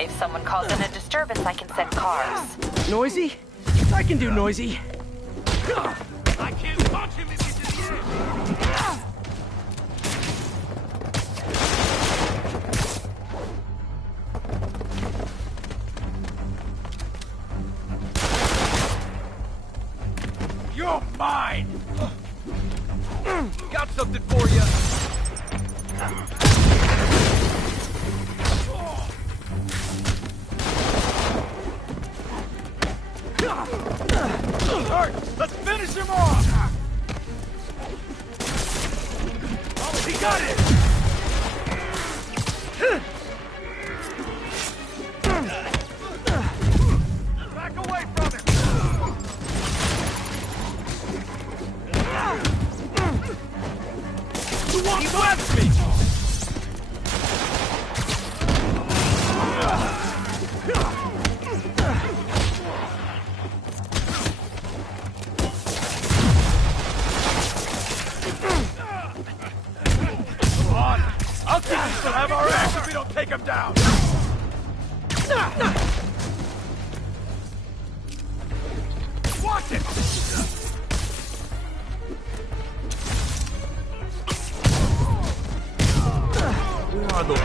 If someone calls in a disturbance, I can send cars. Noisy? I can do noisy. I can't punch him if he's in the air! You're mine! Got something for you! Alright, let's finish him off! Oh, he got it! Back away from him! Who wants to left me? I'll think we still have our ass if we don't take him down! Watch it! Where are those?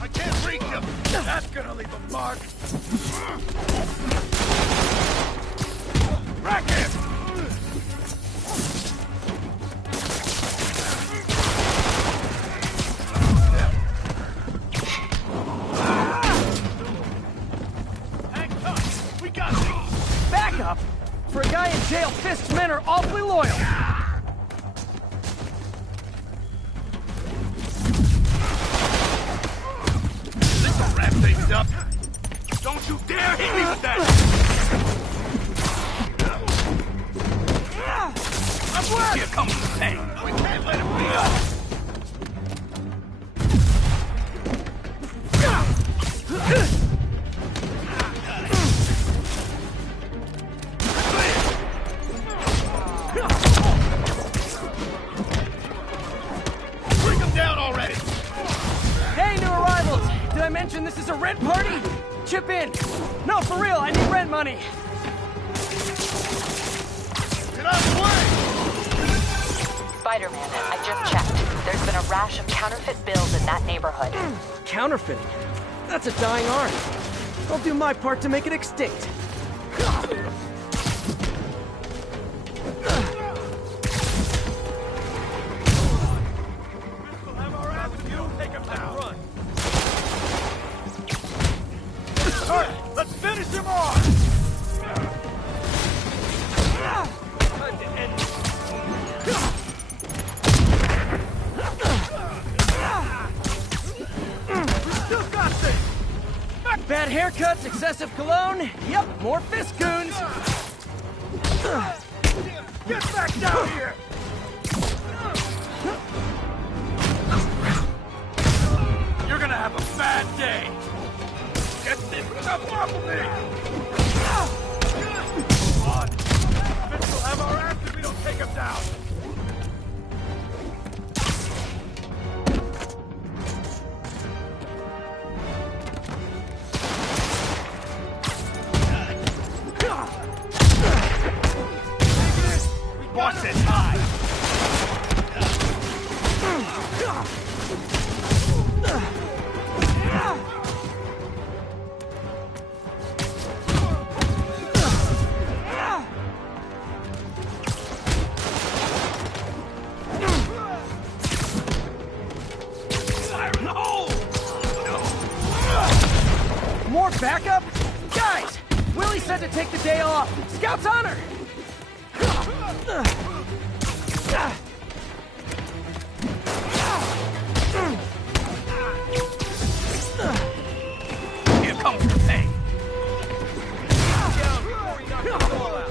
I can't reach him! That's gonna leave a mark! Rack him! Backup? For a guy in jail, Fisk's men are awfully loyal. This'll wrap things up! Don't you dare hit me with that! I'm working! Here comes the pain! We can't let him beat us! Bring him down already! Hey, new arrivals! Did I mention this is a rent party? Chip in. No, for real, I need rent money. Get out of the way! Spider-Man, I just checked. There's been a rash of counterfeit bills in that neighborhood. Counterfeiting? That's a dying art. I'll do my part to make it extinct. We'll have our ass if you don't take him down! Run! Alright, let's finish him off! Time to end this. Still got this! Bad haircuts, excessive cologne. Yep, more Fisk goons. Get back down here! You're gonna have a bad day! Get this stuff off of me! Come on! Fitz will have our ass if we don't take him down! Watch it! backup? Guys! Willie said to take the day off. Scout's honor! Here comes the pay. Down before you knock the ball out.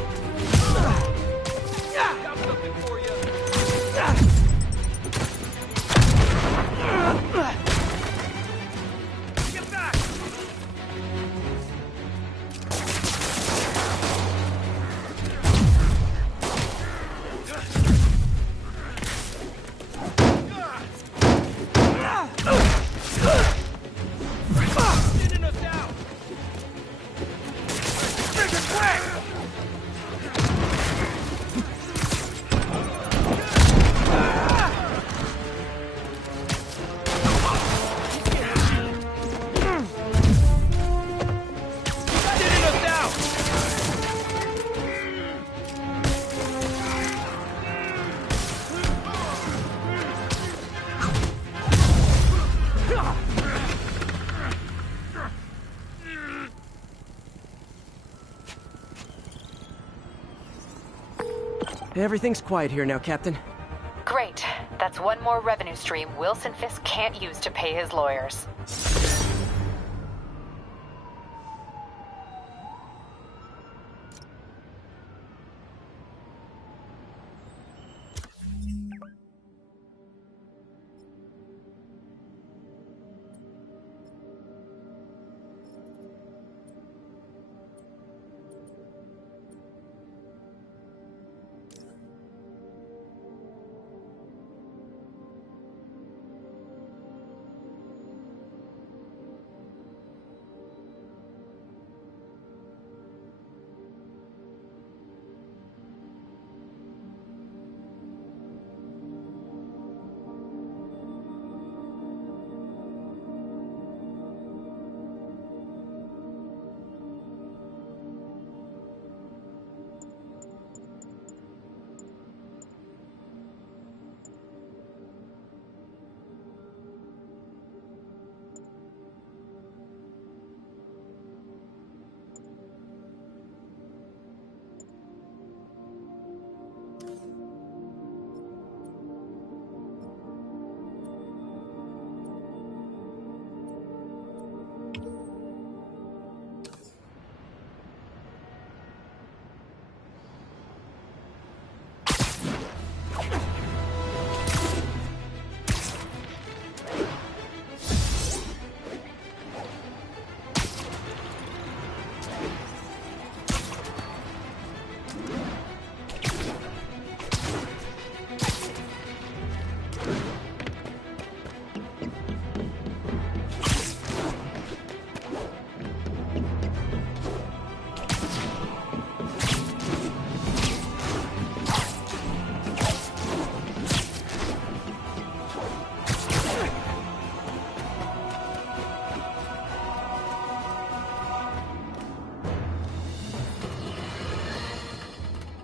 Got something for you. Get back! Sending us out! Bigger quick! Sending us out! Everything's quiet here now, Captain. Great. That's one more revenue stream Wilson Fisk can't use to pay his lawyers.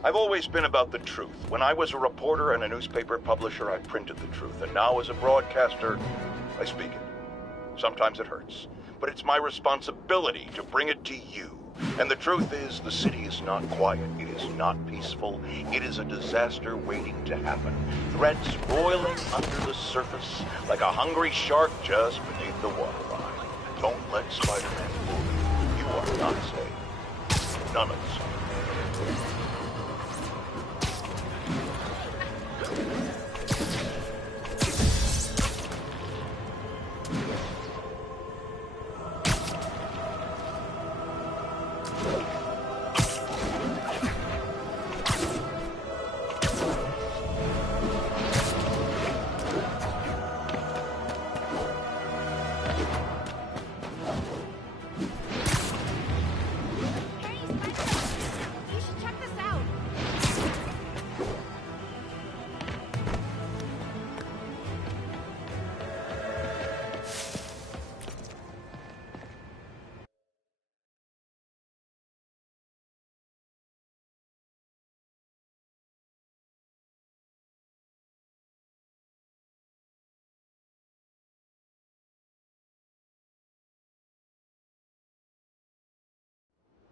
I've always been about the truth. When I was a reporter and a newspaper publisher, I printed the truth. And now as a broadcaster, I speak it. Sometimes it hurts. But it's my responsibility to bring it to you. And the truth is, the city is not quiet. It is not peaceful. It is a disaster waiting to happen. Threats roiling under the surface like a hungry shark just beneath the waterline. Don't let Spider-Man fool you. You are not safe. None of us are.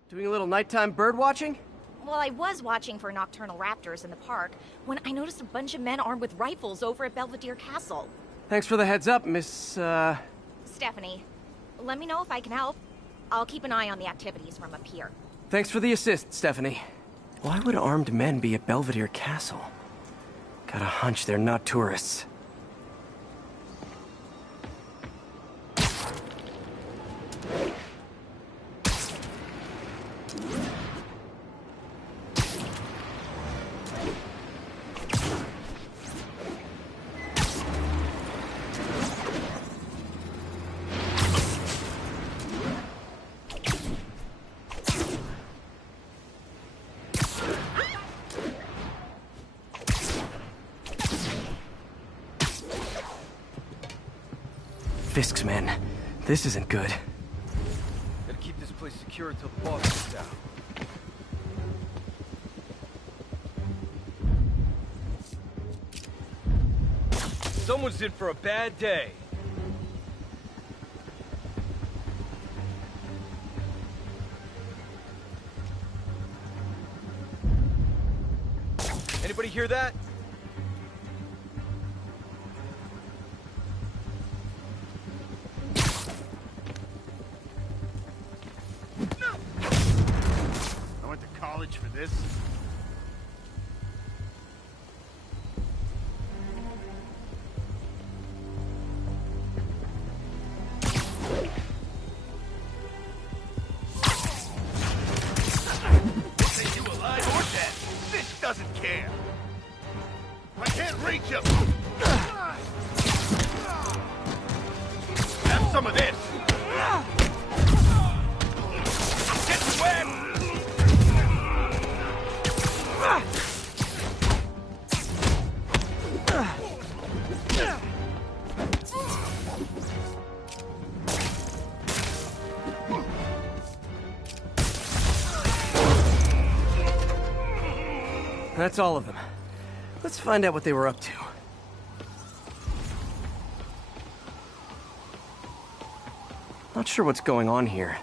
Doing a little nighttime bird watching? Well, I was watching for nocturnal raptors in the park when I noticed a bunch of men armed with rifles over at Belvedere Castle. Thanks for the heads up, Miss, Stephanie, let me know if I can help. I'll keep an eye on the activities from up here. Thanks for the assist, Stephanie. Why would armed men be at Belvedere Castle? Got a hunch they're not tourists. Fisk's men. This isn't good. Gotta keep this place secure until the boss gets out. Someone's in for a bad day. Anybody hear that? I went to college for this. Say you alive or dead, Fisk doesn't care. I can't reach him. Have some of this. Get wet. That's all of them. Let's find out what they were up to. Not sure what's going on here.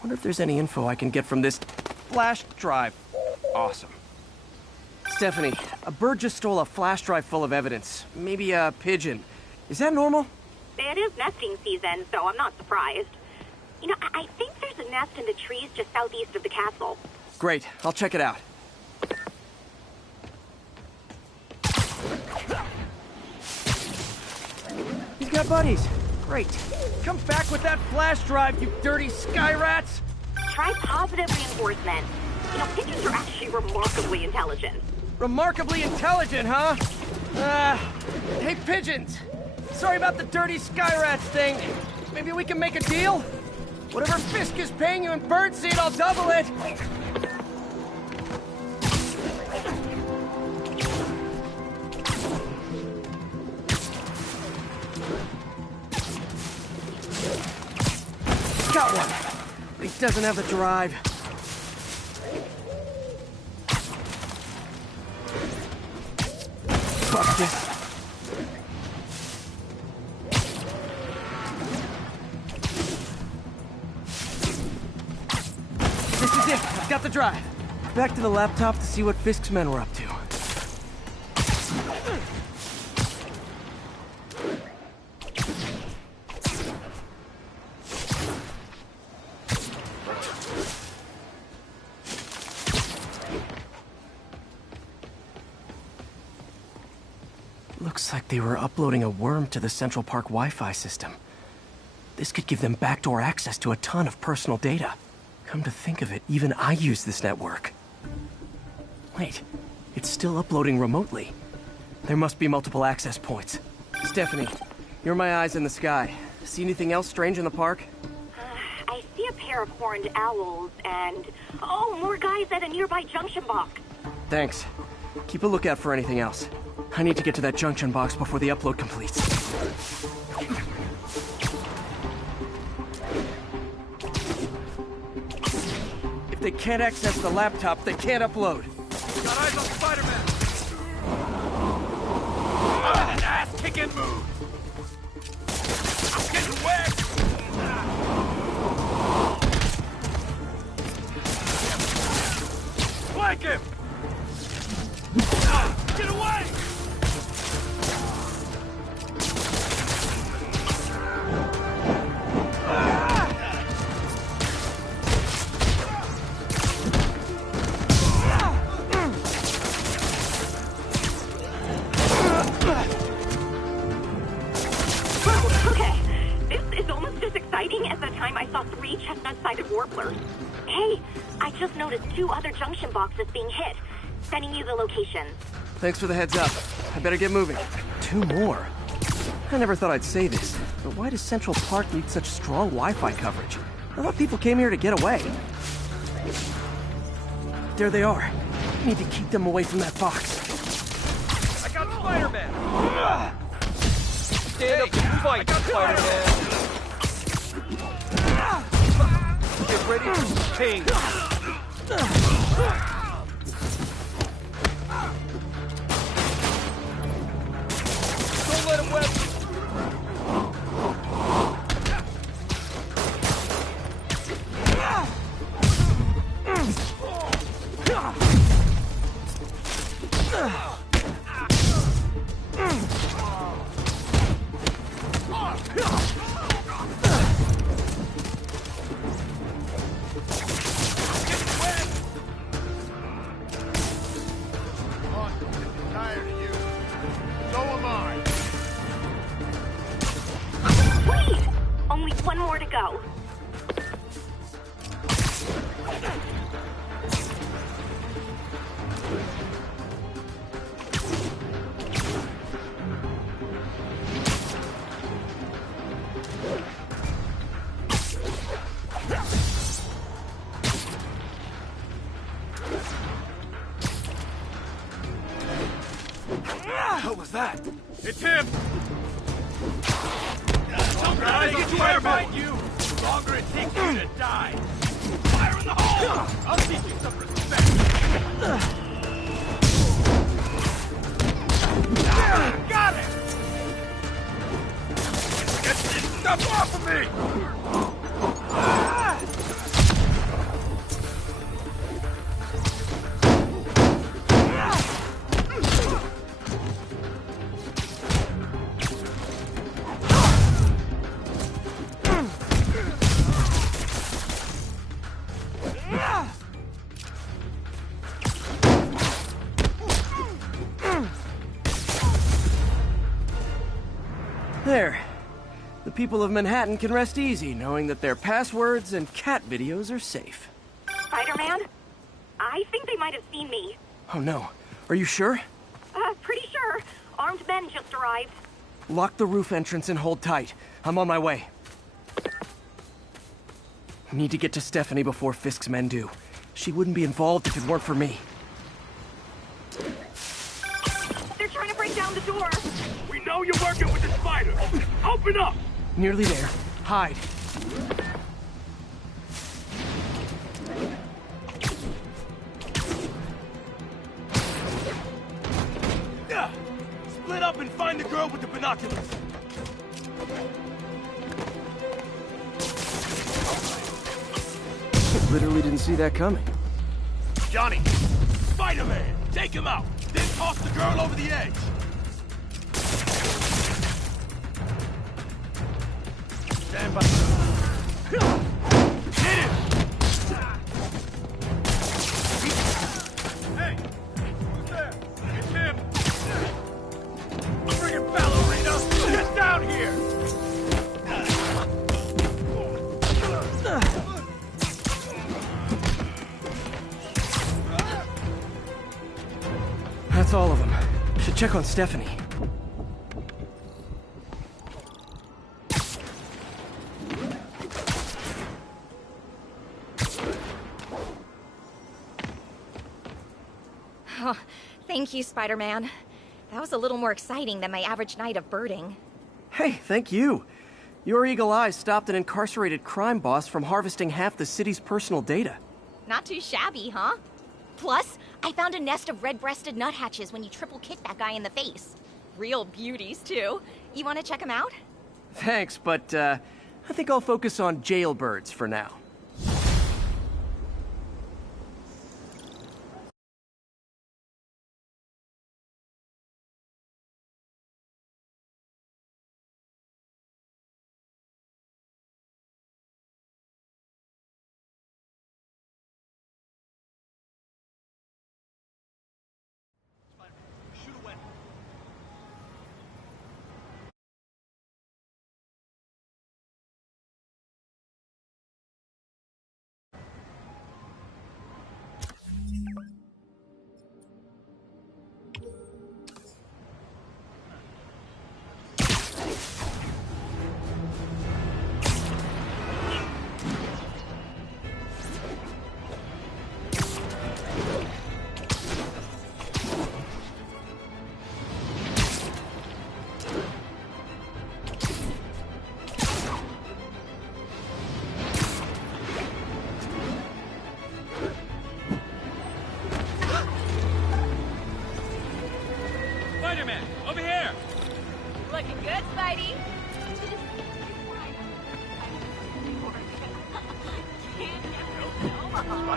Wonder if there's any info I can get from this flash drive. Awesome. Stephanie, a bird just stole a flash drive full of evidence. Maybe a pigeon. Is that normal? It is nesting season, so I'm not surprised. You know, I think there's a nest in the trees just southeast of the castle. Great, I'll check it out. He's got buddies. Great. Come back with that flash drive, you dirty sky rats! Try positive reinforcement. You know, pigeons are actually remarkably intelligent. Remarkably intelligent, huh? Hey, pigeons. Sorry about the dirty sky rats thing. Maybe we can make a deal? Whatever Fisk is paying you in birdseed, I'll double it. Got one. But he doesn't have the drive. Fuck this. This is it. I've got the drive. Back to the laptop to see what Fisk's men were up to. Looks like they were uploading a worm to the Central Park Wi-Fi system. This could give them backdoor access to a ton of personal data. Come to think of it, even I use this network. Wait, it's still uploading remotely. There must be multiple access points. Stephanie, you're my eyes in the sky. See anything else strange in the park? I see a pair of horned owls and... oh, more guys at a nearby junction box. Thanks. Keep a lookout for anything else. I need to get to that junction box before the upload completes. If they can't access the laptop, they can't upload. Got eyes on Spider-Man! An ass-kicking move! I'm getting wet! exciting as the time I saw 3 chestnut-sided warblers. Hey, I just noticed 2 other junction boxes being hit. Sending you the locations. Thanks for the heads up. I better get moving. 2 more? I never thought I'd say this, but why does Central Park need such strong Wi-Fi coverage? I thought people came here to get away. There they are. I need to keep them away from that box. I got Spider-Man! Stand up and fight, Spider-Man! Get ready to ping! Don't let him wet! Tired of you. So am I. Wait! Only 1 more to go. What the hell was that? It's him! Guys, get you where find you! The longer it takes you to die! Fire in the hole! I'll teach you some respect! Got it! Get this stuff off of me! There. The people of Manhattan can rest easy knowing that their passwords and cat videos are safe. Spider-Man? I think they might have seen me. Oh no. Are you sure? Pretty sure. Armed men just arrived. Lock the roof entrance and hold tight. I'm on my way. Need to get to Stephanie before Fisk's men do. She wouldn't be involved if it weren't for me. They're trying to break down the door. We know you're working with the spider! Open up! Nearly there. Hide. Yeah. Split up and find the girl with the binoculars. Literally didn't see that coming. Johnny! Spider-Man! Take him out! Then toss the girl over the edge! Stand by. Hit him! Hey! Who's there? It's him! Friggin' ballerina! Get down here! That's all of them. Should check on Stephanie. Oh, thank you, Spider-Man. That was a little more exciting than my average night of birding. Hey, thank you. Your eagle eyes stopped an incarcerated crime boss from harvesting half the city's personal data. Not too shabby, huh? Plus, I found a nest of red-breasted nuthatches when you triple kicked that guy in the face. Real beauties, too. You want to check them out? Thanks, but I think I'll focus on jailbirds for now.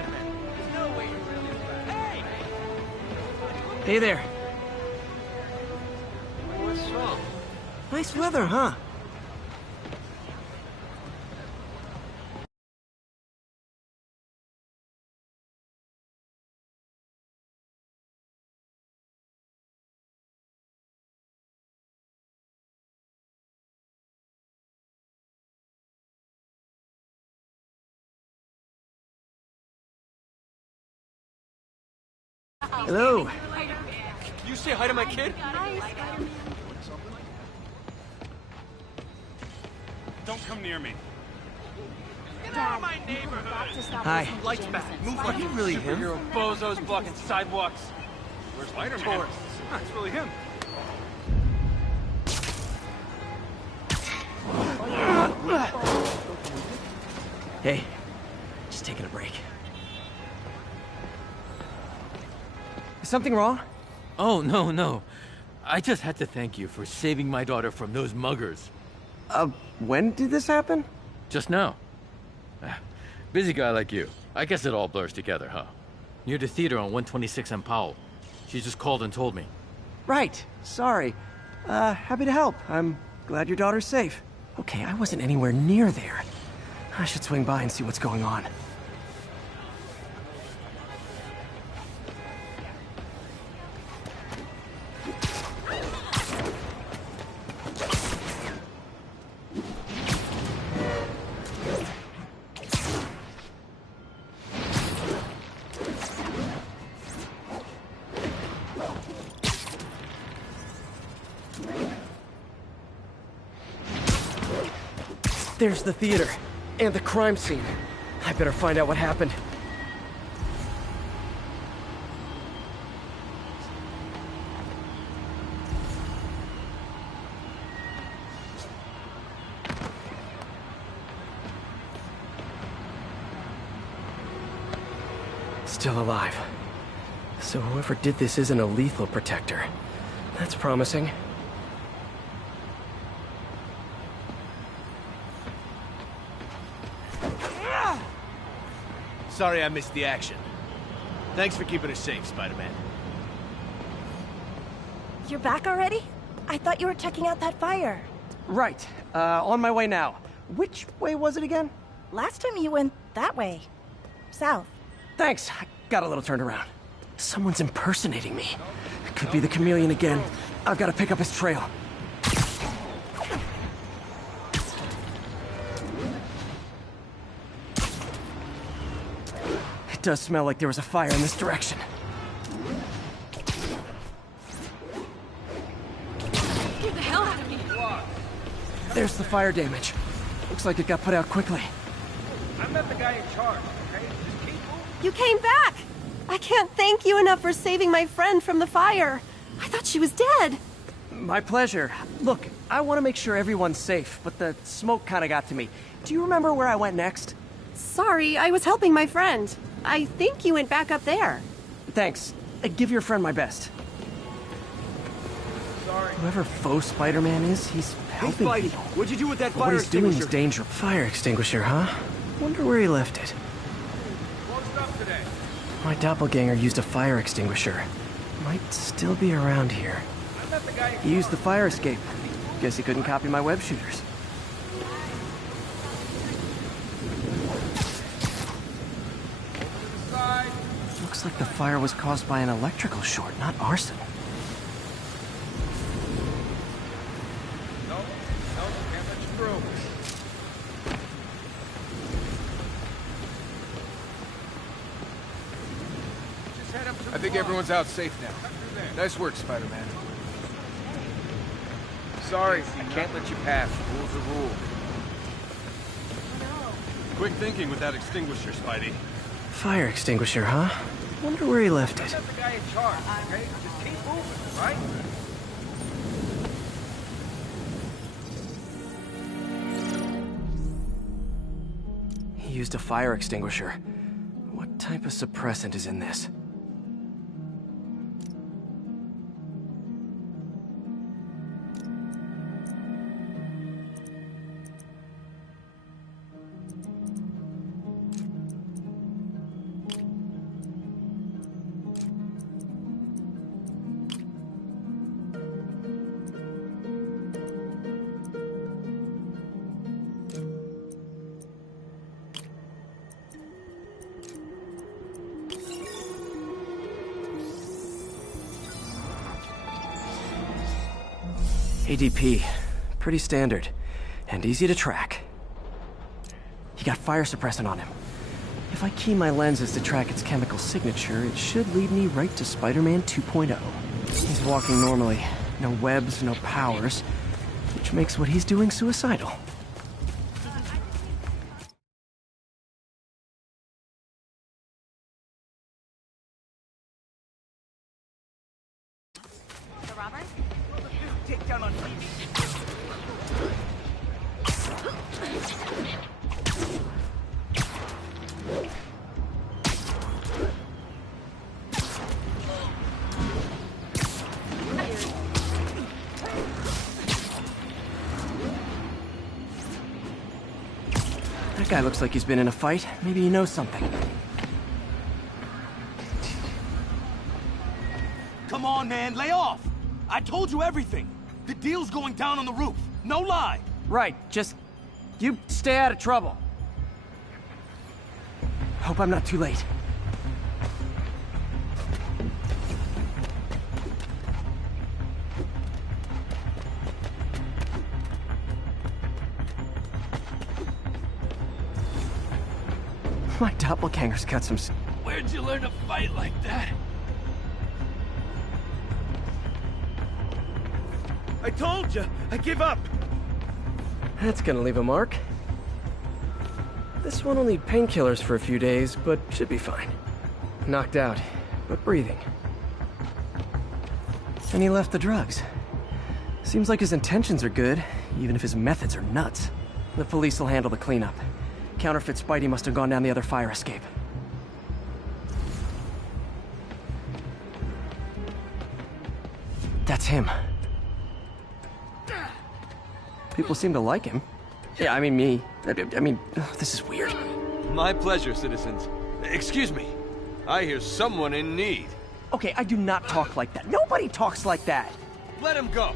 Spider-Man. There's no way you're really Hey! Hey there. What's wrong? Nice weather, huh? Hello. You say hi to my kid? Don't come near me. Hi. Lights back. Move Are like you really him? Superhero bozos blocking sidewalks. Where's Spider-Man? Tourists. It's really him. Hey, just taking a break. Is something wrong? Oh, no. I just had to thank you for saving my daughter from those muggers. When did this happen? Just now. Busy guy like you. I guess it all blurs together, huh? Near the theater on 126 and Powell. She just called and told me. Right. Sorry. Happy to help. I'm glad your daughter's safe. Okay, I wasn't anywhere near there. I should swing by and see what's going on. There's the theater, and the crime scene. I better find out what happened. Still alive. So whoever did this isn't a lethal protector. That's promising. Sorry I missed the action. Thanks for keeping us safe, Spider-Man. You're back already? I thought you were checking out that fire. Right. On my way now. Which way was it again? Last time you went that way. South. Thanks. I got a little turned around. Someone's impersonating me. It could be the chameleon again. I've got to pick up his trail. It does smell like there was a fire in this direction. Get the hell out of me! There's the fire damage. Looks like it got put out quickly. I'm not the guy in charge, okay? Just keep moving. You came back! I can't thank you enough for saving my friend from the fire. I thought she was dead. My pleasure. Look, I want to make sure everyone's safe, but the smoke kind of got to me. Do you remember where I went next? Sorry, I was helping my friend. I think you went back up there. Thanks. Give your friend my best. Sorry. Whoever faux Spider-Man is, he's helping Spidey, people. what'd you do with that But what fire he's doing is extinguisher? dangerous. Fire extinguisher, huh? Wonder where he left it. Closed up today. My doppelganger used a fire extinguisher. Might still be around here. I'm not the guy in He used the fire escape. Guess he couldn't copy my web shooters. side. Looks like the fire was caused by an electrical short, not arson. No, can't let you through. Just head up to the I think wall. everyone's out safe now. Cut through there. Nice work, Spider-Man. Sorry, I can't let you pass. Rules are rules. Quick thinking with that extinguisher, Spidey. Fire extinguisher, huh? Wonder where he left it. I'm not the guy in charge, okay? Just keep moving, right? He used a fire extinguisher. What type of suppressant is in this? ADP. Pretty standard. And easy to track. He got fire suppressant on him. If I key my lenses to track its chemical signature, it should lead me right to Spider-Man 2.0. He's walking normally. No webs, no powers. Which makes what he's doing suicidal. Take down on TV. That guy looks like he's been in a fight. Maybe he knows something. Come on, man, lay off! I told you everything. The deal's going down on the roof. No lie. Right, just... you stay out of trouble. Hope I'm not too late. My doppelganger's got some... Where'd you learn to fight like that? I told you! I give up! That's gonna leave a mark. This one will need painkillers for a few days, but should be fine. Knocked out, but breathing. And he left the drugs. Seems like his intentions are good, even if his methods are nuts. The police will handle the cleanup. Counterfeit Spidey must have gone down the other fire escape. That's him. People seem to like him. Yeah, I mean me. I mean, this is weird. My pleasure, citizens. Excuse me. I hear someone in need. Okay, I do not talk like that. Nobody talks like that. Let him go.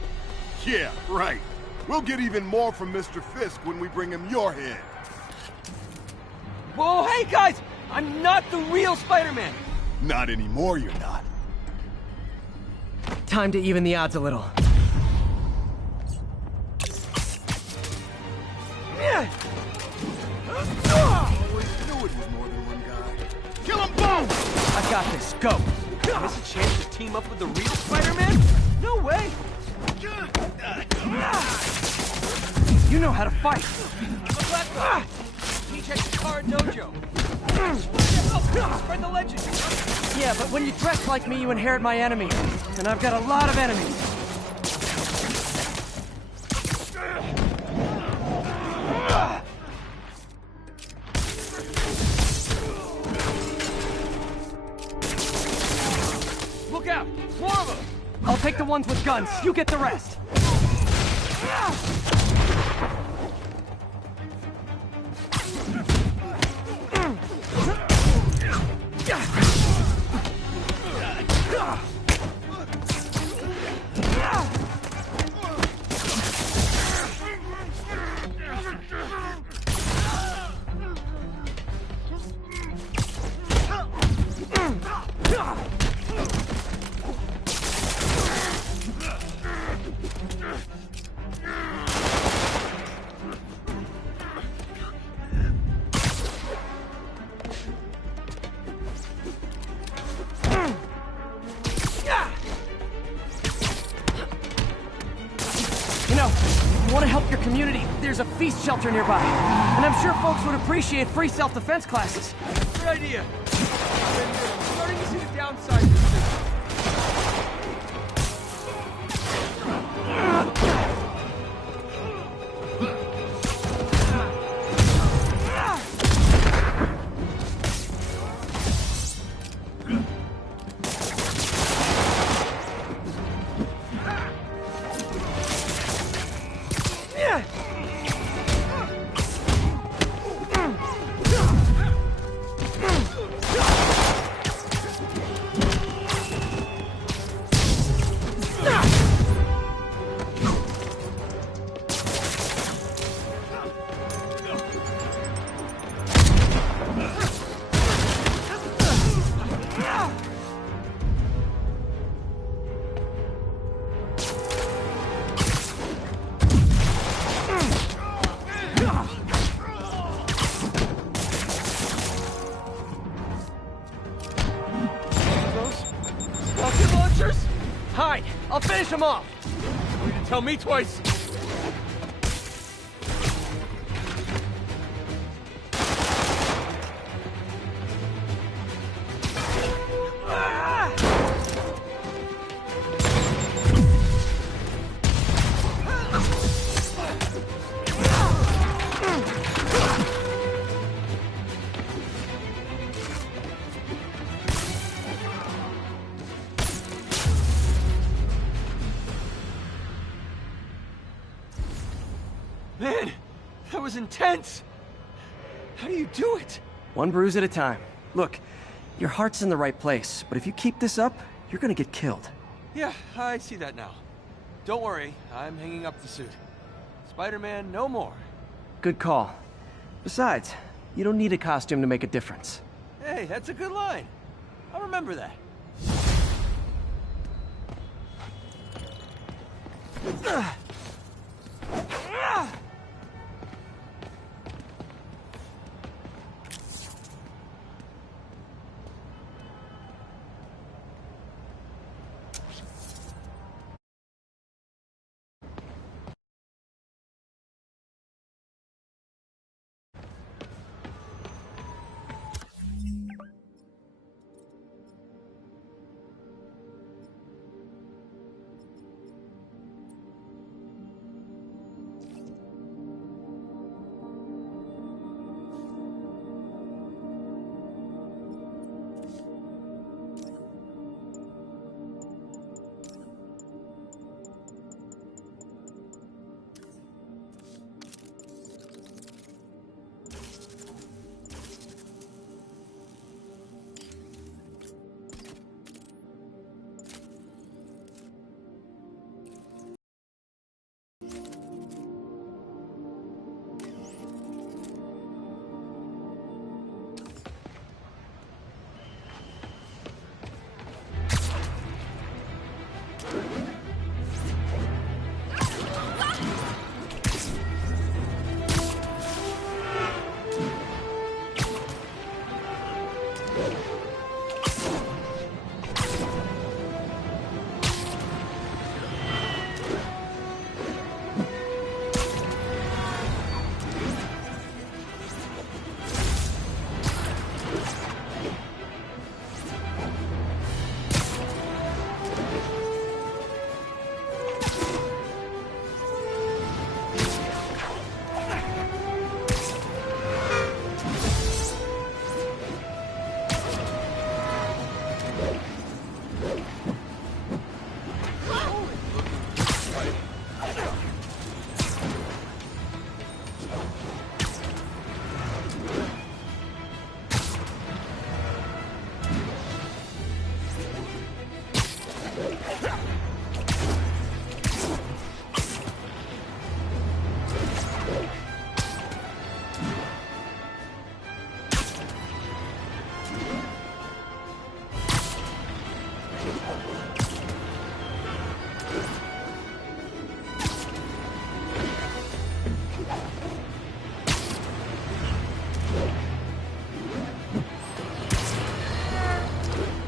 Yeah, right. We'll get even more from Mr. Fisk when we bring him your head. Whoa, hey guys! I'm not the real Spider-Man! Not anymore, you're not. Time to even the odds a little. Always knew it was more than one guy. Kill them both! I got this. Go. Miss a chance to team up with the real Spider-Man? No way! You know how to fight. I'm a black belt. Teach at Guitar Dojo. Spread the legend. Yeah, but when you dress like me, you inherit my enemies. And I've got a lot of enemies. Look out! More of them! I'll take the ones with guns. You get the rest. There's a feast shelter nearby, and I'm sure folks would appreciate free self-defense classes. Good idea. I'm starting to see the downside to this. I'll finish him off! You need to tell me twice! Man, that was intense! How do you do it? One bruise at a time. Look, your heart's in the right place, but if you keep this up, you're gonna get killed. Yeah, I see that now. Don't worry, I'm hanging up the suit. Spider-Man no more. Good call. Besides, you don't need a costume to make a difference. Hey, that's a good line. I'll remember that.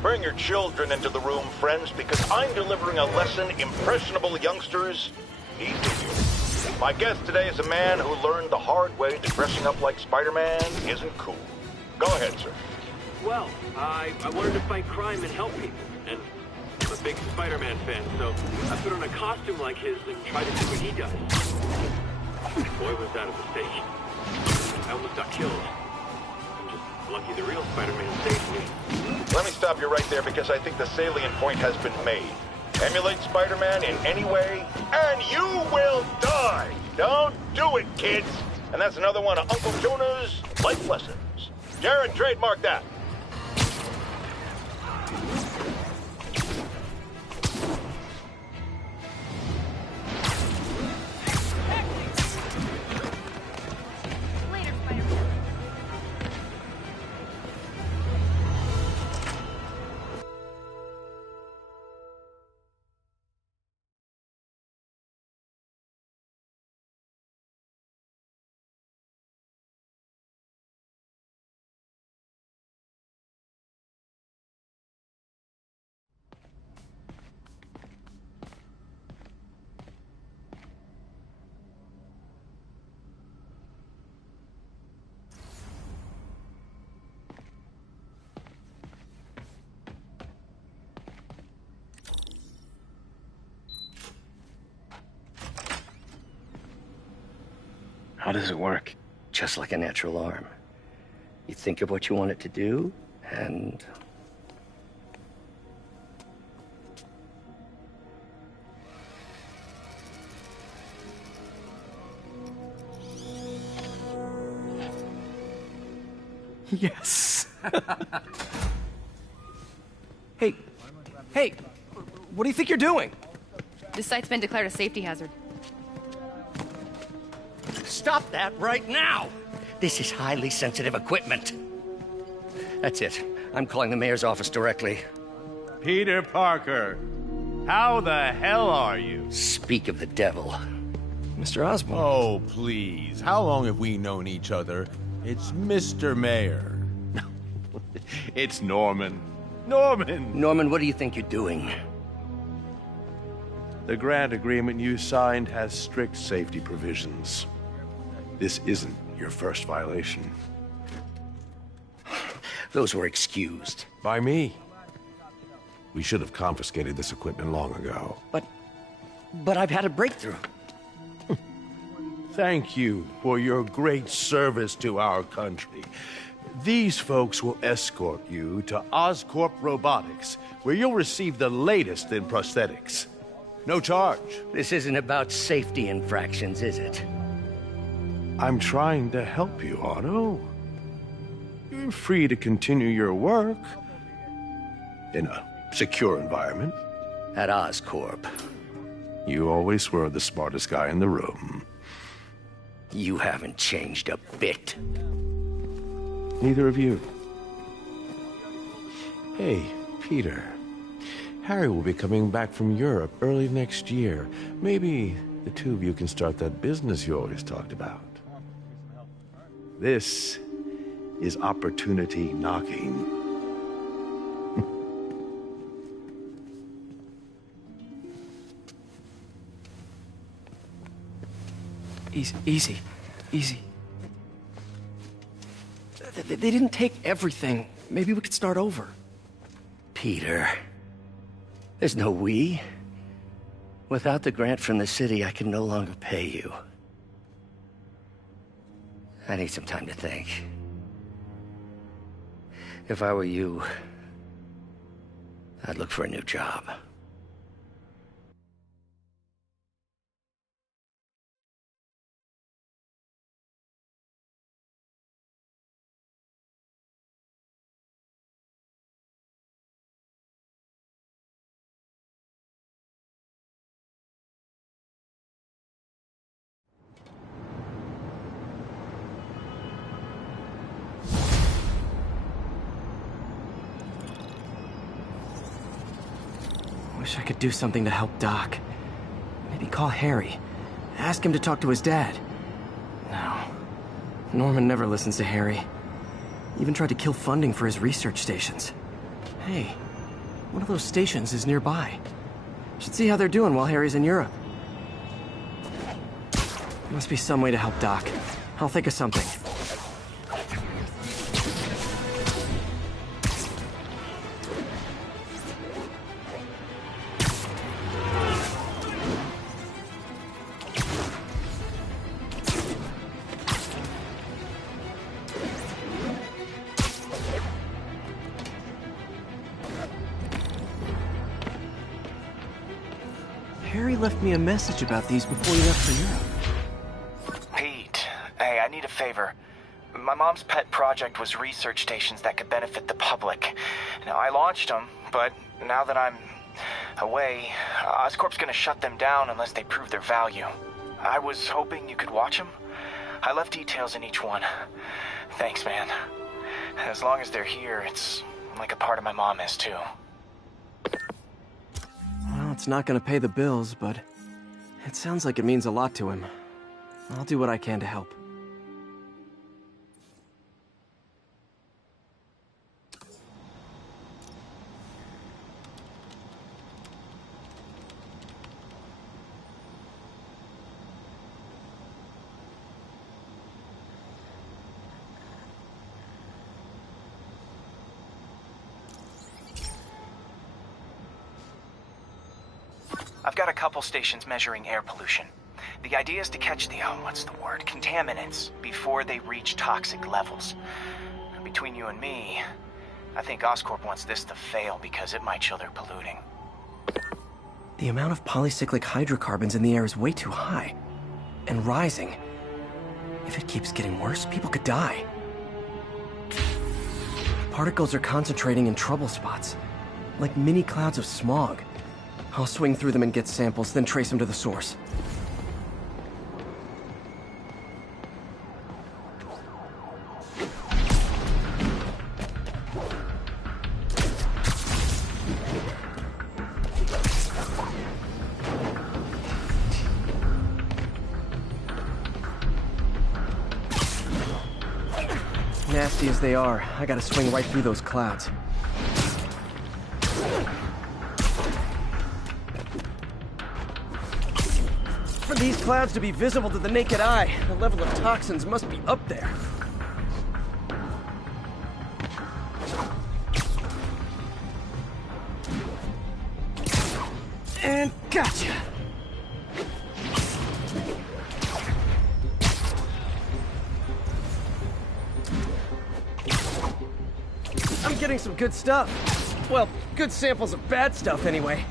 Bring your children into the room, friends, because I'm delivering a lesson impressionable youngsters need to hear. My guest today is a man who learned the hard way that dressing up like Spider-Man isn't cool. Go ahead, sir. Well, I wanted to fight crime and help people, and I'm a big Spider-Man fan, so I put on a costume like his and tried to do what he does. Boy, was that a mistake. I almost got killed. I'm just lucky the real Spider-Man saved me. Let me stop you right there because I think the salient point has been made. Emulate Spider-Man in any way, and you will die! Don't do it, kids! And that's another one of Uncle Jonah's life lessons. Jared, trademark that. How does it work? Just like a natural arm. You think of what you want it to do, and... Yes. Hey, what do you think you're doing? This site's been declared a safety hazard. Stop that right now! This is highly sensitive equipment. That's it. I'm calling the mayor's office directly. Peter Parker, how the hell are you? Speak of the devil. Mr. Osborn. Oh, please. How long have we known each other? It's Mr. Mayor. It's Norman. Norman! Norman, what do you think you're doing? The grant agreement you signed has strict safety provisions. This isn't your first violation. Those were excused. By me. We should have confiscated this equipment long ago. But I've had a breakthrough. Thank you for your great service to our country. These folks will escort you to Oscorp Robotics, where you'll receive the latest in prosthetics. No charge. This isn't about safety infractions, is it? I'm trying to help you, Otto. You're free to continue your work in a secure environment. At Oscorp. You always were the smartest guy in the room. You haven't changed a bit. Neither of you. Hey, Peter. Harry will be coming back from Europe early next year. Maybe the two of you can start that business you always talked about. This is opportunity knocking. Easy. They didn't take everything. Maybe we could start over. Peter. There's no we. Without the grant from the city, I can no longer pay you. I need some time to think. If I were you, I'd look for a new job. Wish I could do something to help Doc. Maybe call Harry. Ask him to talk to his dad. No. Norman never listens to Harry. Even tried to kill funding for his research stations. Hey, one of those stations is nearby. Should see how they're doing while Harry's in Europe. Must be some way to help Doc. I'll think of something. Harry left me a message about these before he left for Europe. Pete, hey, I need a favor. My mom's pet project was research stations that could benefit the public. Now, I launched them, but now that I'm away, Oscorp's gonna shut them down unless they prove their value. I was hoping you could watch them. I left details in each one. Thanks, man. As long as they're here, it's like a part of my mom is, too. Well, it's not gonna pay the bills, but it sounds like it means a lot to him. I'll do what I can to help. I've got a couple stations measuring air pollution. The idea is to catch the, what's the word, contaminants before they reach toxic levels. Between you and me, I think Oscorp wants this to fail because it might show they're polluting. The amount of polycyclic hydrocarbons in the air is way too high. And rising. If it keeps getting worse, people could die. Particles are concentrating in trouble spots, like mini clouds of smog. I'll swing through them and get samples, then trace them to the source. Nasty as they are, I gotta swing right through those clouds. For these clouds to be visible to the naked eye, the level of toxins must be up there. And gotcha! I'm getting some good stuff. Well, good samples of bad stuff anyway.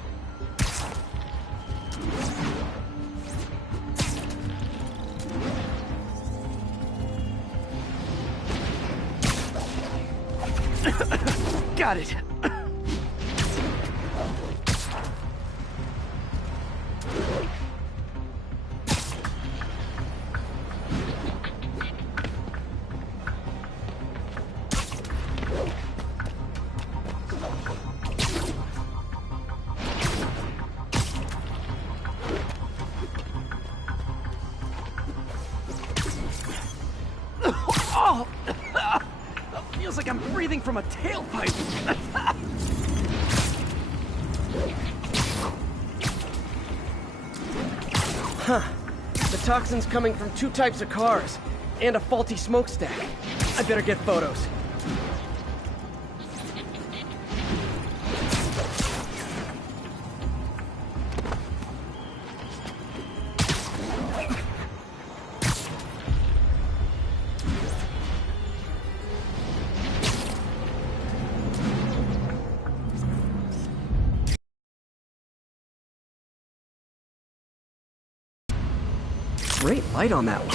Got it. Oh! Feels like I'm breathing from a tailpipe. Huh. The toxin's coming from two types of cars, and a faulty smokestack. I better get photos. Great light on that one.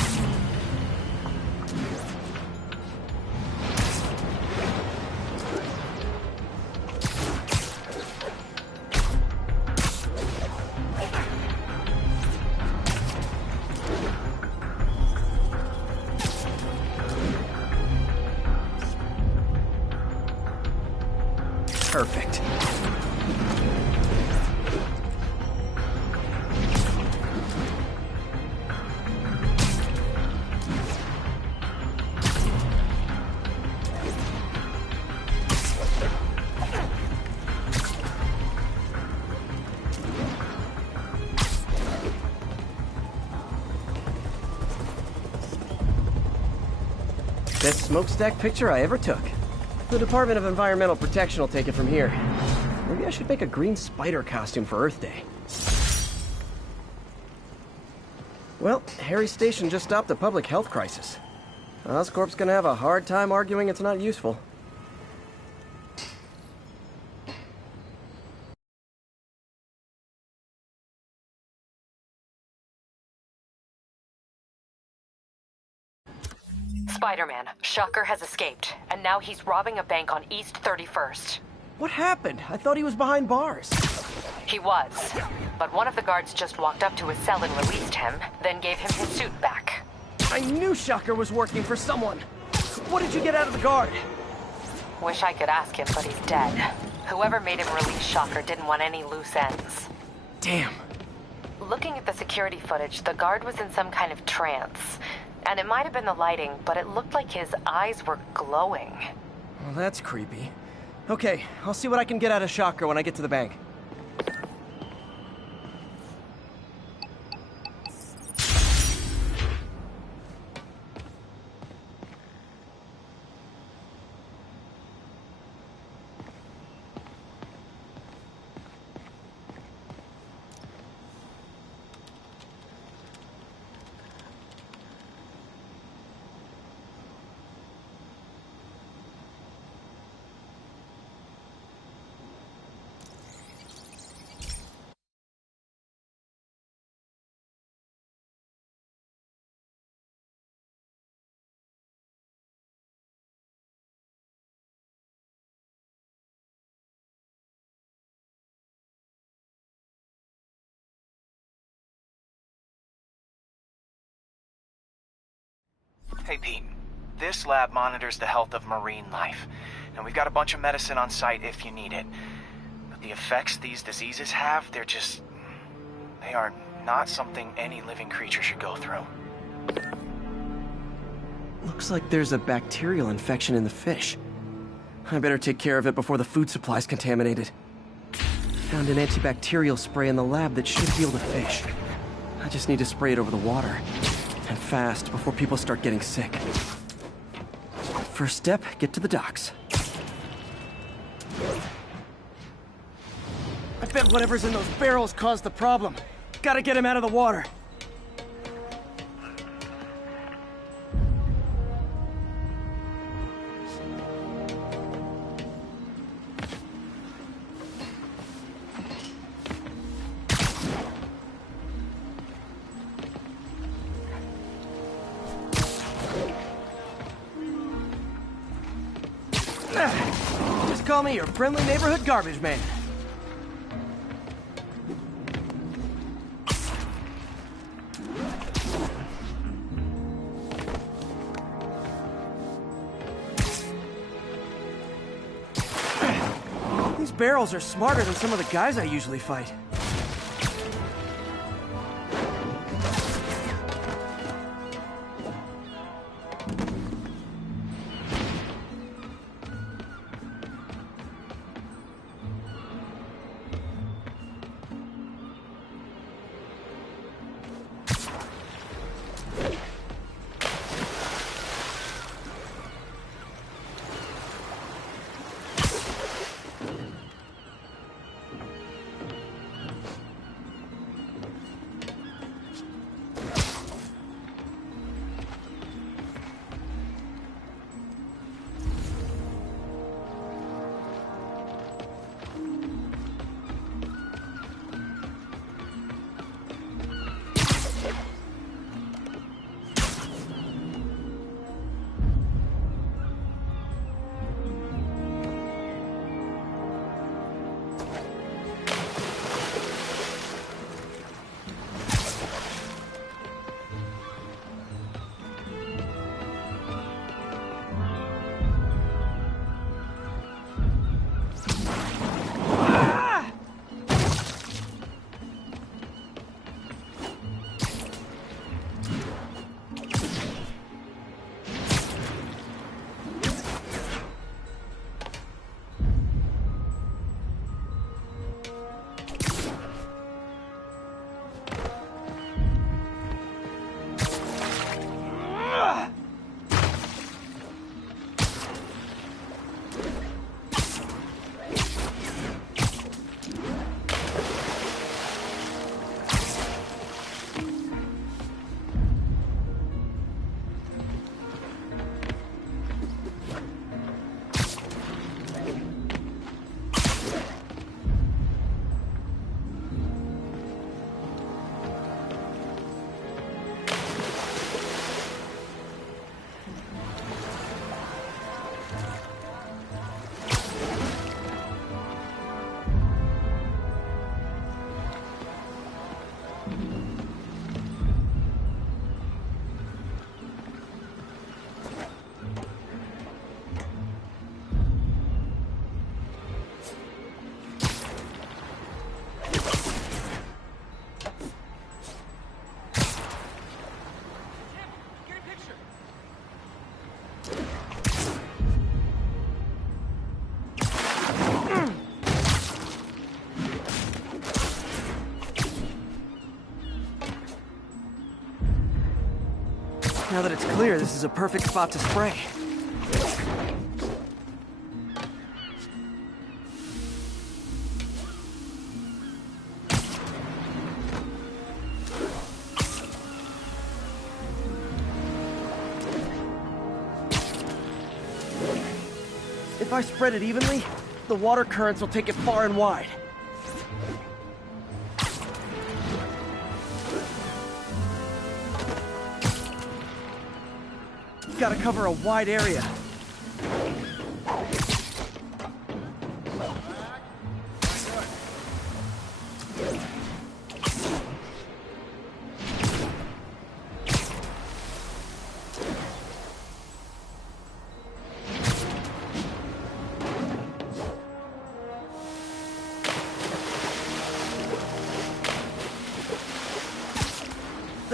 Perfect. Best smokestack picture I ever took. The Department of Environmental Protection will take it from here. Maybe I should make a green spider costume for Earth Day. Well, Harry Station just stopped a public health crisis. Oscorp's gonna have a hard time arguing it's not useful. Spider-Man, Shocker has escaped, and now he's robbing a bank on East 31st. What happened? I thought he was behind bars. He was, but one of the guards just walked up to his cell and released him, then gave him his suit back. I knew Shocker was working for someone. What did you get out of the guard? Wish I could ask him, but he's dead. Whoever made him release Shocker didn't want any loose ends. Damn. Looking at the security footage, the guard was in some kind of trance. And it might have been the lighting, but it looked like his eyes were glowing. Well, that's creepy. Okay, I'll see what I can get out of Shocker when I get to the bank. Hey, Pete. This lab monitors the health of marine life. And we've got a bunch of medicine on site if you need it. But the effects these diseases have, they are not something any living creature should go through. Looks like there's a bacterial infection in the fish. I better take care of it before the food supply's contaminated. Found an antibacterial spray in the lab that should heal the fish. I just need to spray it over the water. And fast, before people start getting sick. First step, get to the docks. I bet whatever's in those barrels caused the problem. Gotta get him out of the water. Just call me your friendly neighborhood garbage man. These barrels are smarter than some of the guys I usually fight. Now that it's clear, this is a perfect spot to spray. If I spread it evenly, the water currents will take it far and wide. Gotta cover a wide area.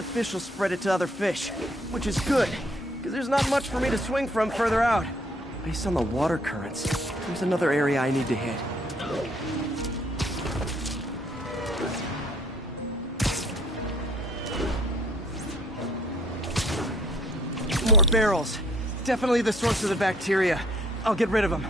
fish will spread it to other fish, which is good, because there's not much for me to swing from further out. Based on the water currents, there's another area I need to hit. More barrels. Definitely the source of the bacteria. I'll get rid of them.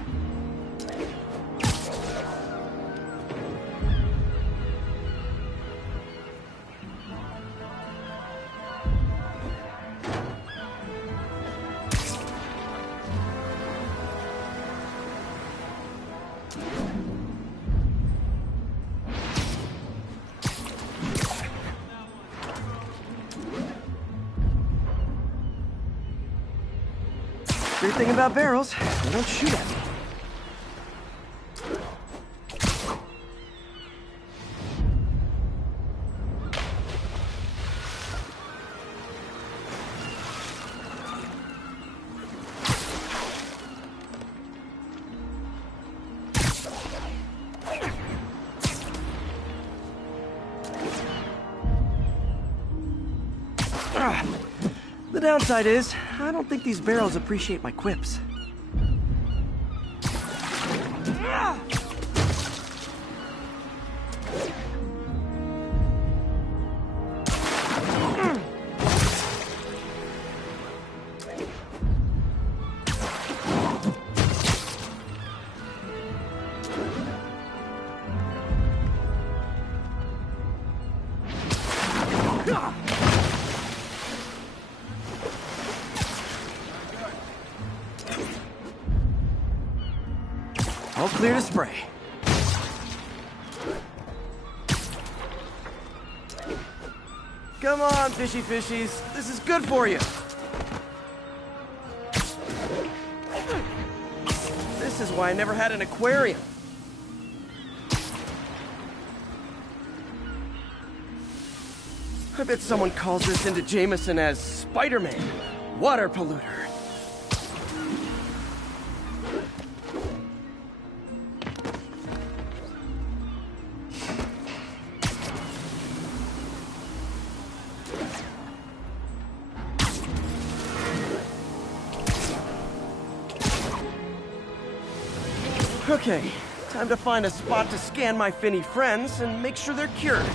Great thing about barrels, they don't shoot at me. The downside is, I don't think these barrels appreciate my quips. All clear to spray. Come on, fishy fishies. This is good for you. This is why I never had an aquarium. I bet someone calls this into Jameson as Spider-Man, water polluter. Okay, time to find a spot to scan my finny friends and make sure they're cured.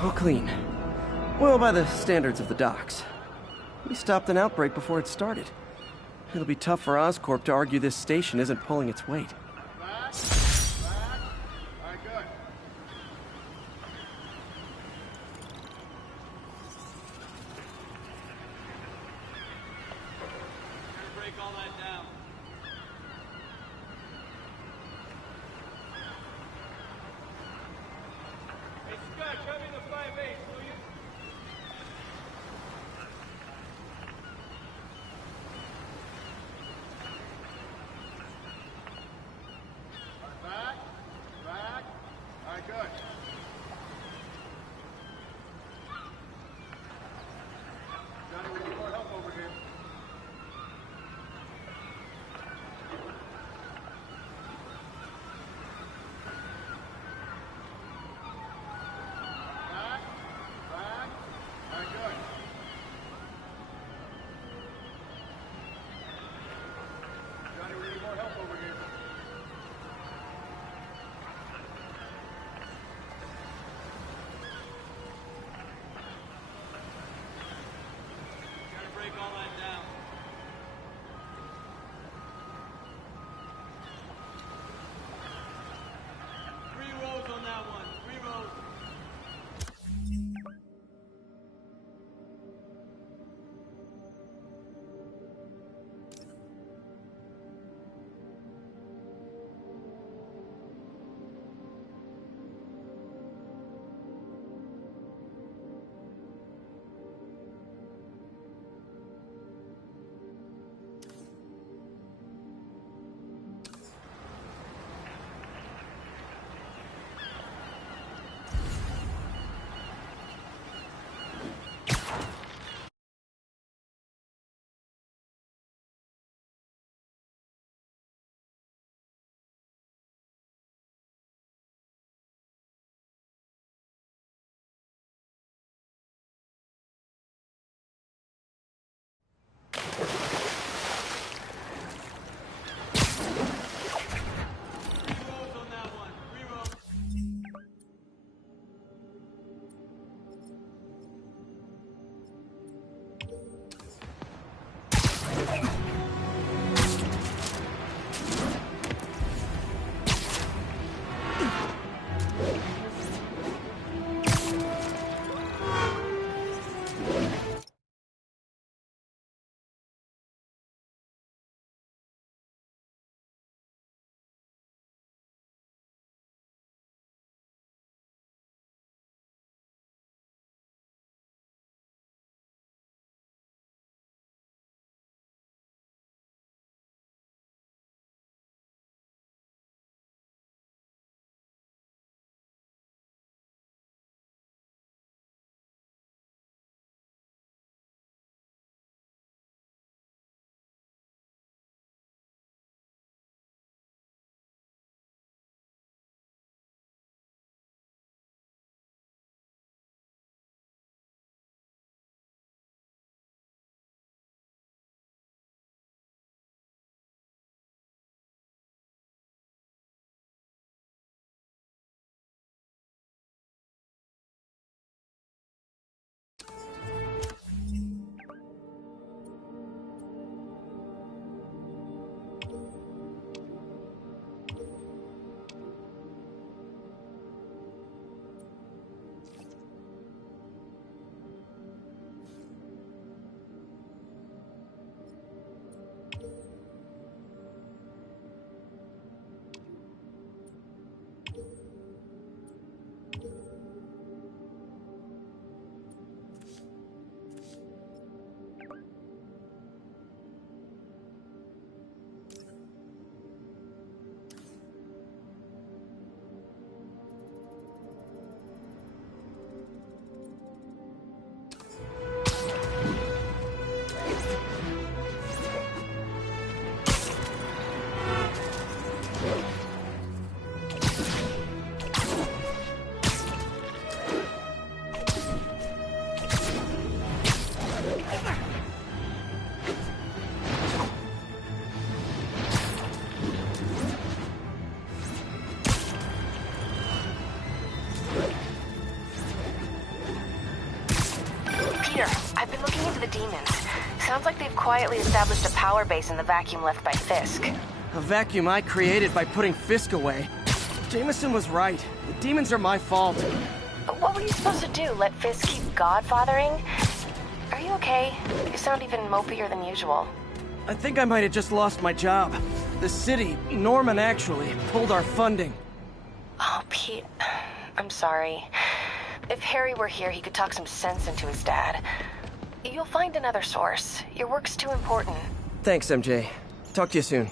All clean. Well, by the standards of the docks. We stopped an outbreak before it started. It'll be tough for Oscorp to argue this station isn't pulling its weight. Sounds like they've quietly established a power base in the vacuum left by Fisk. A vacuum I created by putting Fisk away. Jameson was right. The demons are my fault. But what were you supposed to do? Let Fisk keep godfathering? Are you okay? You sound even mopier than usual. I think I might have just lost my job. The city, Norman actually, pulled our funding. Oh, Pete. I'm sorry. If Harry were here, he could talk some sense into his dad. You'll find another source. Your work's too important. Thanks, MJ. Talk to you soon.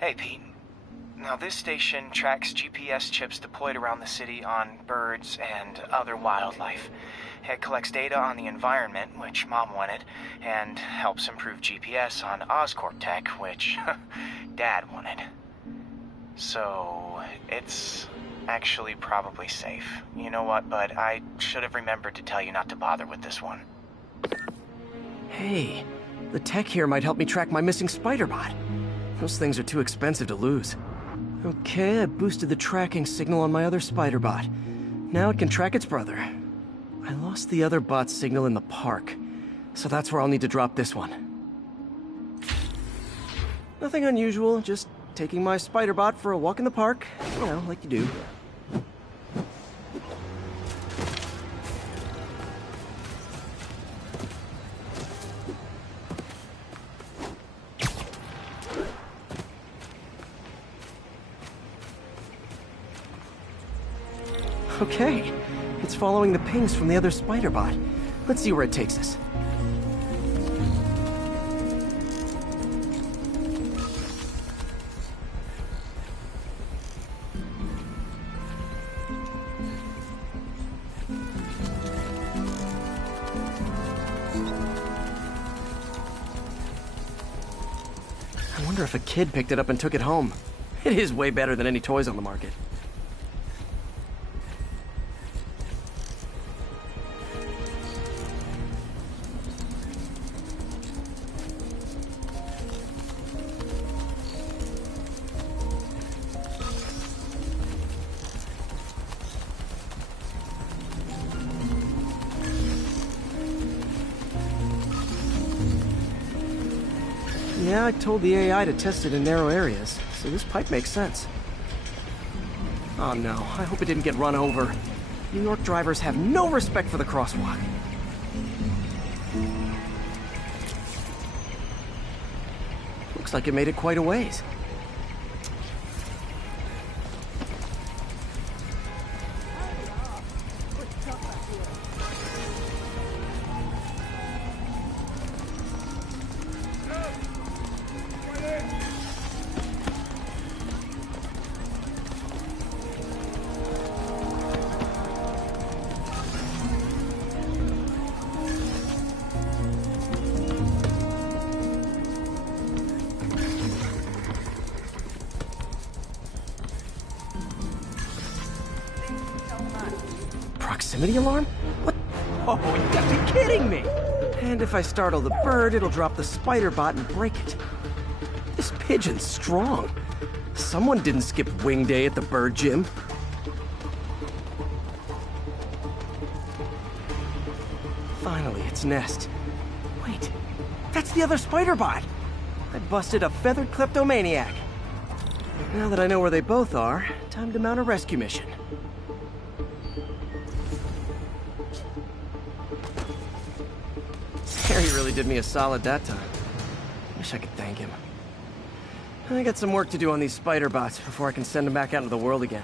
Hey, Pete. Now, this station tracks GPS chips deployed around the city on birds and other wildlife. It collects data on the environment, which Mom wanted, and helps improve GPS on Oscorp tech, which Dad wanted. So, it's actually probably safe. You know what, bud? I should have remembered to tell you not to bother with this one. Hey, the tech here might help me track my missing Spider-Bot. Those things are too expensive to lose. Okay, I boosted the tracking signal on my other Spider-Bot. Now it can track its brother. I lost the other bot's signal in the park, so that's where I'll need to drop this one. Nothing unusual, just taking my Spider-Bot for a walk in the park. You know, like you do. Okay, it's following the pings from the other spider bot. Let's see where it takes us. I wonder if a kid picked it up and took it home. It is way better than any toys on the market. Yeah, I told the AI to test it in narrow areas, so this pipe makes sense. Oh no, I hope it didn't get run over. New York drivers have no respect for the crosswalk. Looks like it made it quite a ways. Proximity alarm? What? Oh, you gotta be kidding me! And if I startle the bird, it'll drop the spider bot and break it. This pigeon's strong. Someone didn't skip wing day at the bird gym. Finally, its nest. Wait, that's the other spider bot! I busted a feathered kleptomaniac. Now that I know where they both are, time to mount a rescue mission. Harry really did me a solid that time. Wish I could thank him. I got some work to do on these spider bots before I can send them back out into the world again.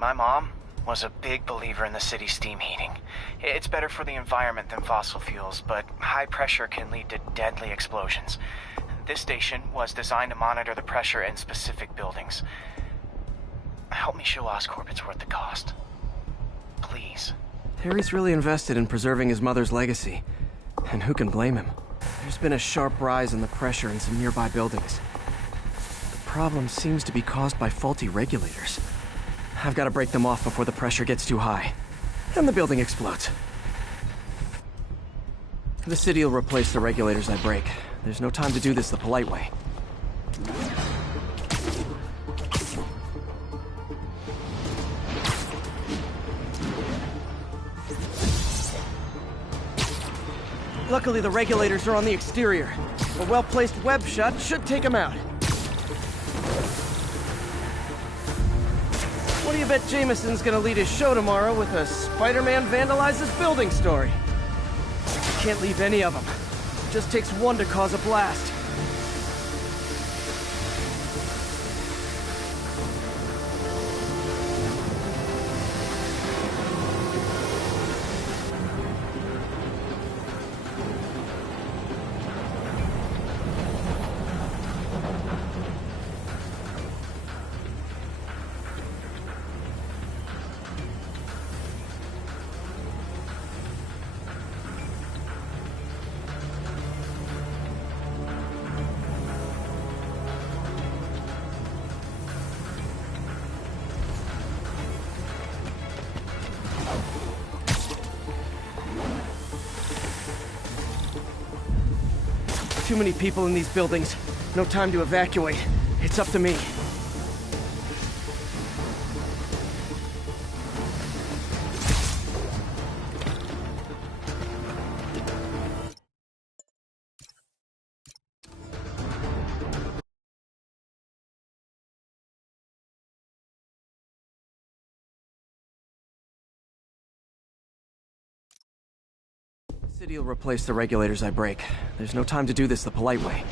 My mom was a big believer in the city's steam heating. It's better for the environment than fossil fuels, but high pressure can lead to deadly explosions. This station was designed to monitor the pressure in specific buildings. Help me show Oscorp it's worth the cost. Please. Harry's really invested in preserving his mother's legacy. And who can blame him? There's been a sharp rise in the pressure in some nearby buildings. The problem seems to be caused by faulty regulators. I've got to break them off before the pressure gets too high. And the building explodes. The city will replace the regulators I break. There's no time to do this the polite way. Luckily, the regulators are on the exterior. A well-placed web shot should take them out. What do you bet Jameson's gonna lead his show tomorrow with a Spider-Man vandalizes building story? Can't leave any of them. It just takes one to cause a blast. Too many people in these buildings. No time to evacuate. It's up to me. The city will replace the regulators I break. There's no time to do this the polite way.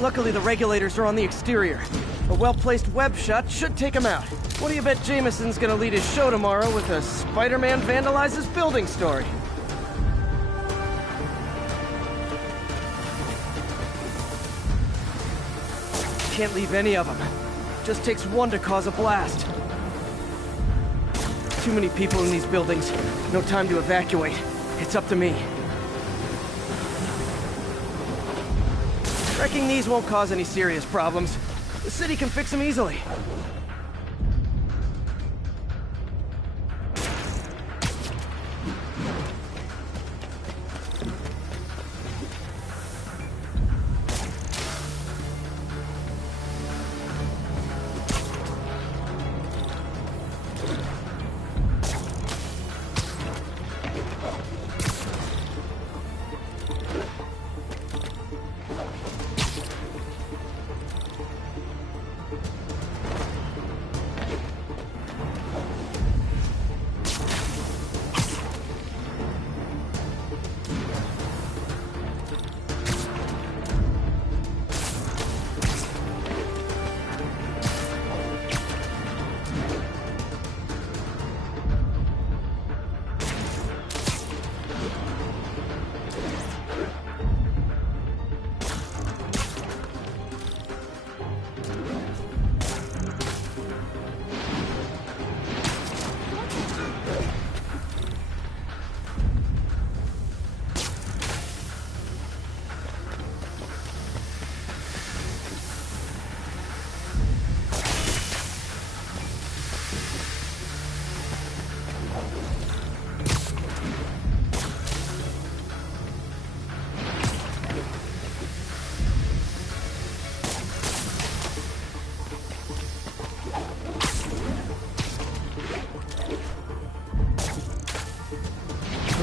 Luckily, the regulators are on the exterior. A well-placed web shot should take them out. What do you bet Jameson's gonna lead his show tomorrow with a Spider-Man vandalizes building story? Can't leave any of them. Just takes one to cause a blast. Too many people in these buildings. No time to evacuate. It's up to me. Wrecking these won't cause any serious problems. The city can fix them easily.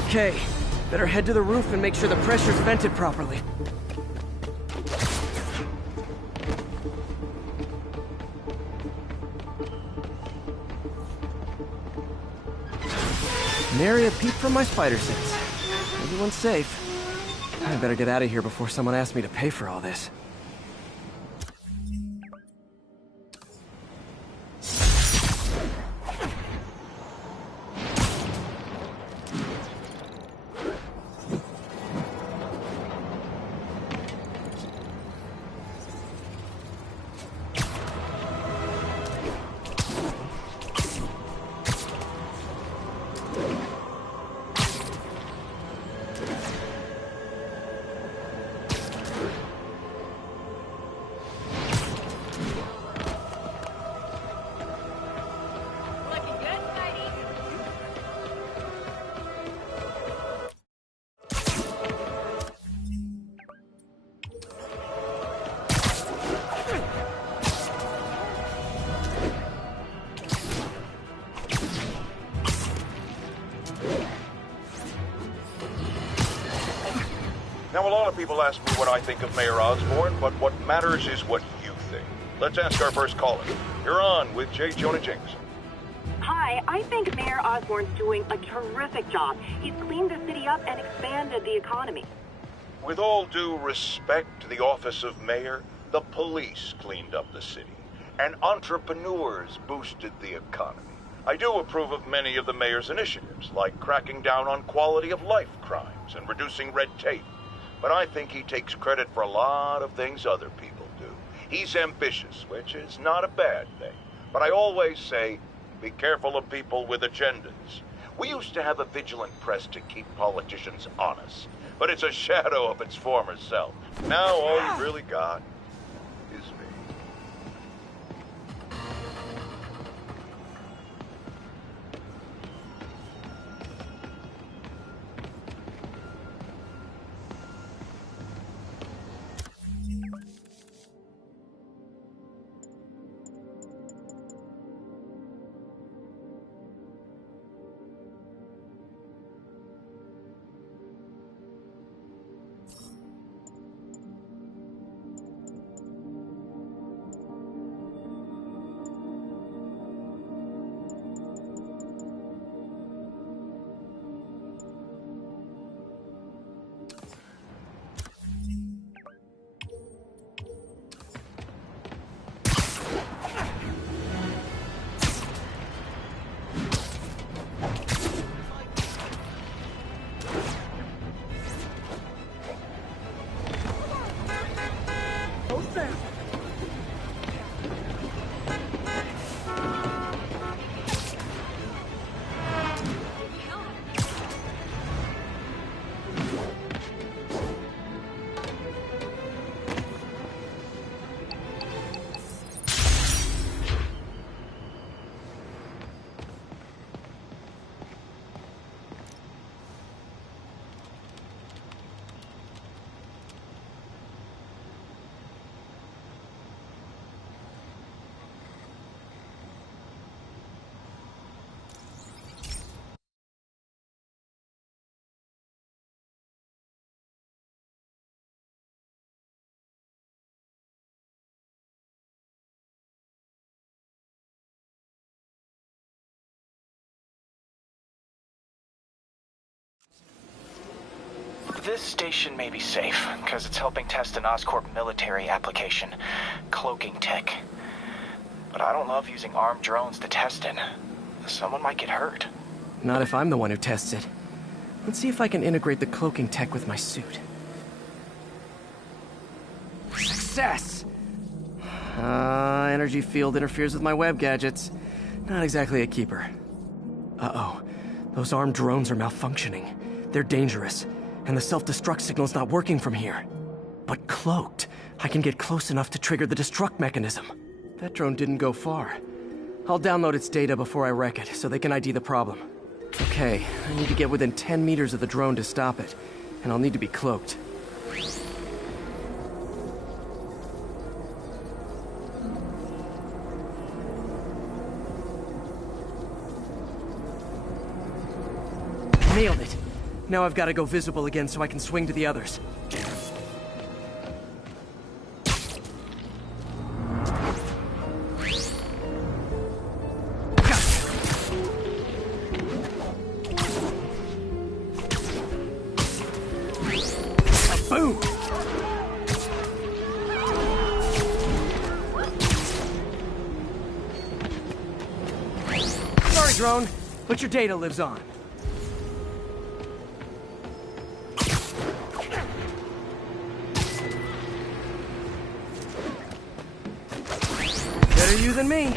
Okay, better head to the roof and make sure the pressure's vented properly. Nary a peep from my spider sense. Everyone's safe. I better get out of here before someone asks me to pay for all this. Now, a lot of people ask me what I think of Mayor Osborn, but what matters is what you think. Let's ask our first caller. You're on with J. Jonah Jameson. Hi, I think Mayor Osborn's doing a terrific job. He's cleaned the city up and expanded the economy. With all due respect to the office of mayor, the police cleaned up the city, and entrepreneurs boosted the economy. I do approve of many of the mayor's initiatives, like cracking down on quality of life crimes and reducing red tape. But I think he takes credit for a lot of things other people do. He's ambitious, which is not a bad thing. But I always say, be careful of people with agendas. We used to have a vigilant press to keep politicians honest, but it's a shadow of its former self. Now all you really got is me. This station may be safe, because it's helping test an Oscorp military application, cloaking tech. But I don't love using armed drones to test it. Someone might get hurt. Not if I'm the one who tests it. Let's see if I can integrate the cloaking tech with my suit. Success! Energy field interferes with my web gadgets. Not exactly a keeper. Uh-oh. Those armed drones are malfunctioning. They're dangerous, and the self-destruct signal's not working from here. But cloaked, I can get close enough to trigger the destruct mechanism. That drone didn't go far. I'll download its data before I wreck it, so they can ID the problem. Okay, I need to get within 10 meters of the drone to stop it, and I'll need to be cloaked. Nailed it! Now I've got to go visible again so I can swing to the others. drone, but your data lives on. Better you than me.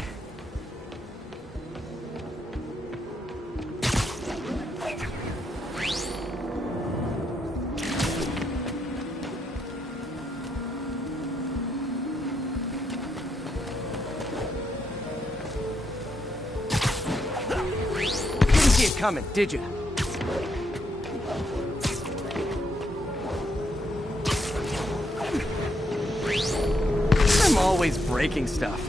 Didn't see it coming, did you? I'm always breaking stuff.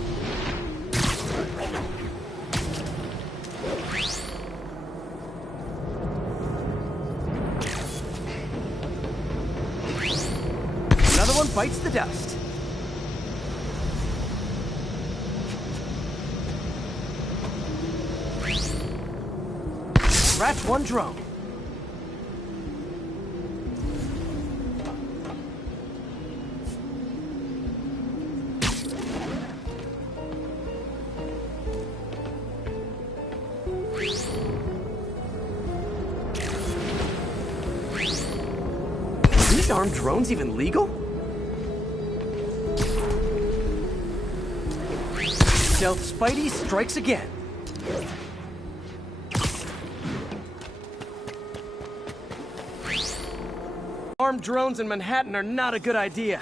Another one bites the dust. Scratch one drone. Are these armed drones even legal? Stealth Spidey strikes again. Armed drones in Manhattan are not a good idea,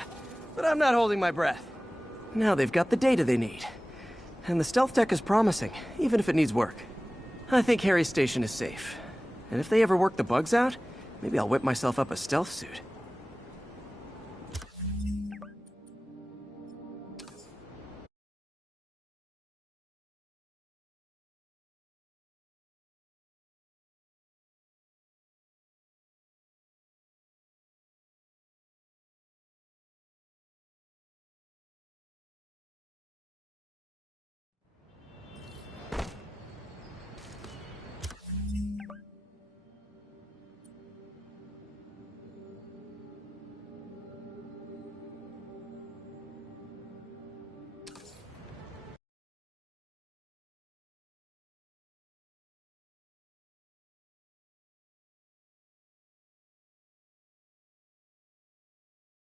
but I'm not holding my breath. Now they've got the data they need. And the stealth tech is promising, even if it needs work. I think Harry's station is safe. And if they ever work the bugs out, maybe I'll whip myself up a stealth suit.